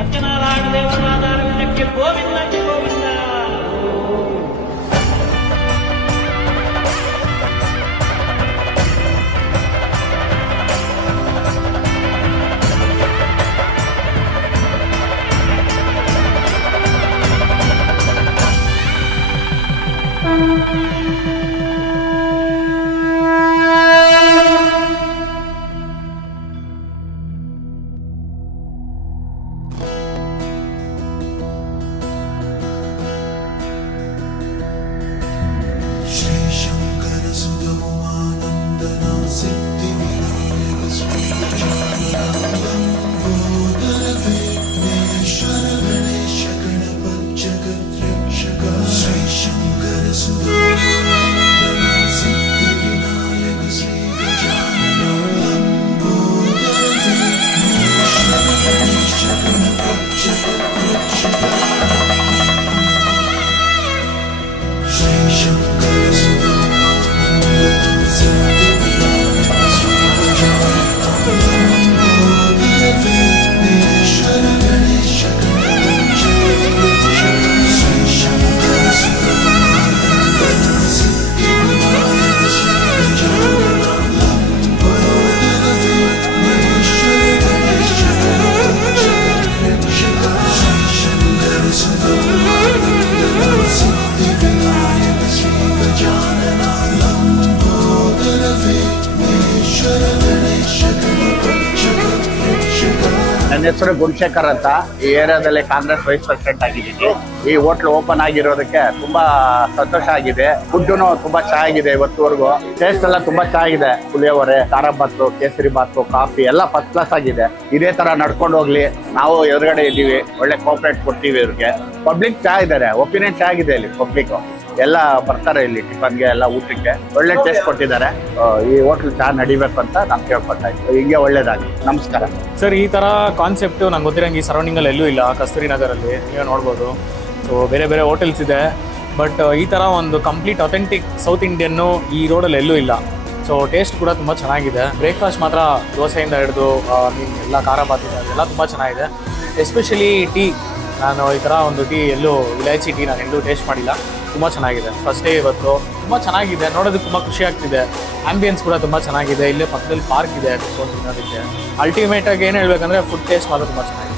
ಸತ್ಯನಾರಾಯಣ ದೇವರ ಆಧಾರವಿಲ್ಲಕ್ಕೆ ಗೋವಿಂದ ಗೋವಿಂದ. ನನ್ನ ಹೆಸರು ಗುಣಶೇಖರ್ ಅಂತ. ಈ ಏರಿಯಾದಲ್ಲಿ ಕಾಂಗ್ರೆಸ್ ವೈಸ್ ಪ್ರೆಸಿಡೆಂಟ್ ಆಗಿದ್ದೀನಿ. ಈ ಹೋಟ್ಲ್ ಓಪನ್ ಆಗಿರೋದಕ್ಕೆ ತುಂಬಾ ಸಂತೋಷ ಆಗಿದೆ. ಫುಡ್ನು ತುಂಬಾ ಚೆನ್ನಾಗಿದೆ. ಇವತ್ತುವರೆಗೂ ಟೇಸ್ಟ್ ಎಲ್ಲ ತುಂಬಾ ಚೆನ್ನಾಗಿದೆ. ಪುಳಿಯೋಗರೆ, ಖಾರ ಬಾತು, ಕೇಸರಿ ಬಾತು, ಕಾಫಿ ಎಲ್ಲ ಫಸ್ಟ್ ಕ್ಲಾಸ್ ಆಗಿದೆ. ಇದೇ ತರ ನಡ್ಕೊಂಡು ಹೋಗ್ಲಿ. ನಾವು ಎದುರುಗಡೆ ಇದ್ದೀವಿ, ಒಳ್ಳೆ ಕೋಆಪರೇಟ್ ಕೊಡ್ತೀವಿ ಇವ್ರಿಗೆ. ಪಬ್ಲಿಕ್ ಚೆನ್ನಾಗಿದ್ದಾರೆ, ಒಪಿನಿಯನ್ ಚೆನ್ನಾಗಿದೆ ಇಲ್ಲಿ. ಪಬ್ಲಿಕ್ ಎಲ್ಲ ಬರ್ತಾರೆ ಇಲ್ಲಿ ಟಿಫನ್ಗೆ, ಎಲ್ಲ ಊಟಕ್ಕೆ ಒಳ್ಳೆ ಟೇಸ್ಟ್ ಕೊಟ್ಟಿದ್ದಾರೆ. ಈ ಹೋಟ್ಲ್ ಚೆನ್ನಾಗಿ ನಡಿಬೇಕು ಅಂತ ನಾನು ಕೇಳ್ಕೊತಾ ಇದ್ದೀನಿ. ಹಿಂಗೆ ಒಳ್ಳೇದಾಗಿ. ನಮಸ್ಕಾರ ಸರ್. ಈ ಥರ ಕಾನ್ಸೆಪ್ಟು ನಂಗೆ ಗೊತ್ತಿರಂಗೆ ಈ ಸರೌಂಡಿಂಗಲ್ಲಿ ಎಲ್ಲೂ ಇಲ್ಲ. ಕಸ್ತೂರಿ ನಗರಲ್ಲಿ ನೀವೇ ನೋಡ್ಬೋದು. ಸೊ ಬೇರೆ ಬೇರೆ ಹೋಟೆಲ್ಸ್ ಇದೆ, ಬಟ್ ಈ ಥರ ಒಂದು ಕಂಪ್ಲೀಟ್ ಅಥೆಂಟಿಕ್ ಸೌತ್ ಇಂಡಿಯನ್ನು ಈ ರೋಡಲ್ಲಿ ಎಲ್ಲೂ ಇಲ್ಲ. ಸೊ ಟೇಸ್ಟ್ ಕೂಡ ತುಂಬ ಚೆನ್ನಾಗಿದೆ. ಬ್ರೇಕ್ಫಾಸ್ಟ್ ಮಾತ್ರ ದೋಸೆಯಿಂದ ಹಿಡಿದು ಎಲ್ಲ ಖಾರ ಬಾತಿದೆ, ಅದೆಲ್ಲ ತುಂಬ ಚೆನ್ನಾಗಿದೆ. ಎಸ್ಪೆಷಲಿ ಟೀ, ನಾನು ಈ ಥರ ಒಂದು ಟೀ ಎಲ್ಲೂ ಇಲಾಯ್ಚಿ ಟೀ ನಾನು ಎಲ್ಲೂ ಟೇಸ್ಟ್ ಮಾಡಿಲ್ಲ. ತುಂಬ ಚೆನ್ನಾಗಿದೆ. ಫಸ್ಟ್ ಡೇ ಇವತ್ತು ತುಂಬ ಚೆನ್ನಾಗಿದೆ. ನೋಡೋದಕ್ಕೆ ತುಂಬ ಖುಷಿ ಆಗ್ತಿದೆ. ಆಂಬಿಯನ್ಸ್ ಕೂಡ ತುಂಬ ಚೆನ್ನಾಗಿದೆ. ಇಲ್ಲೇ ಪಕ್ಕದಲ್ಲಿ ಪಾರ್ಕ್ ಇದೆ ಕುತ್ಕೊಂಡು ತಿನ್ನೋದಕ್ಕೆ. ಅಲ್ಟಿಮೇಟಾಗಿ ಏನು ಹೇಳ್ಬೇಕಂದ್ರೆ ಫುಡ್ ಟೇಸ್ಟ್ ಮಾತ್ರ ತುಂಬ ಚೆನ್ನಾಗಿದೆ.